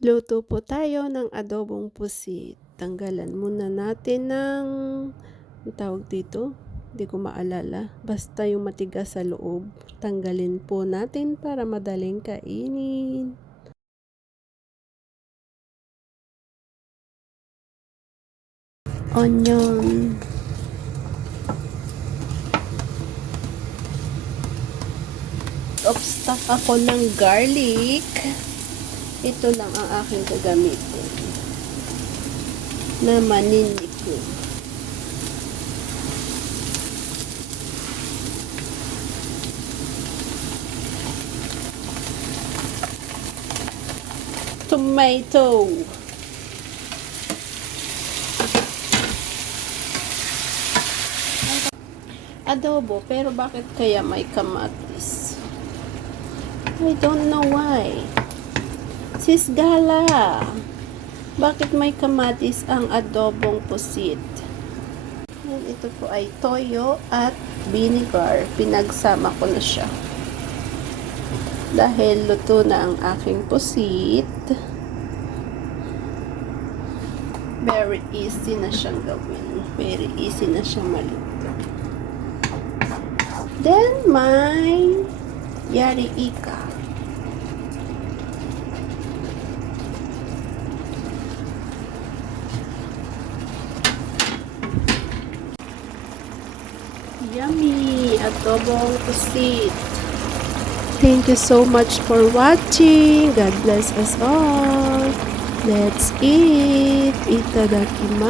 Luto po tayo ng adobong pusit. Tanggalan muna natin ng, ang tawag dito, hindi ko maalala. Basta yung matigas sa loob. Tanggalin po natin para madaling kainin. Onion. Stock ako ng garlic. Ito lang ang aking gagamitin na maninig ko. Tomato. Adobo, pero bakit kaya may kamatis? I don't know why. Sis Gala, bakit may kamatis ang adobong pusit? Ito po ay toyo at vinegar. Pinagsama ko na siya. Dahil luto na ang aking pusit, very easy na siyang gawin. Very easy na siyang maluto. Then, may yari ika. Yummy! Adobong pusit. Thank you so much for watching. God bless us all. Let's eat. Itadakimasu.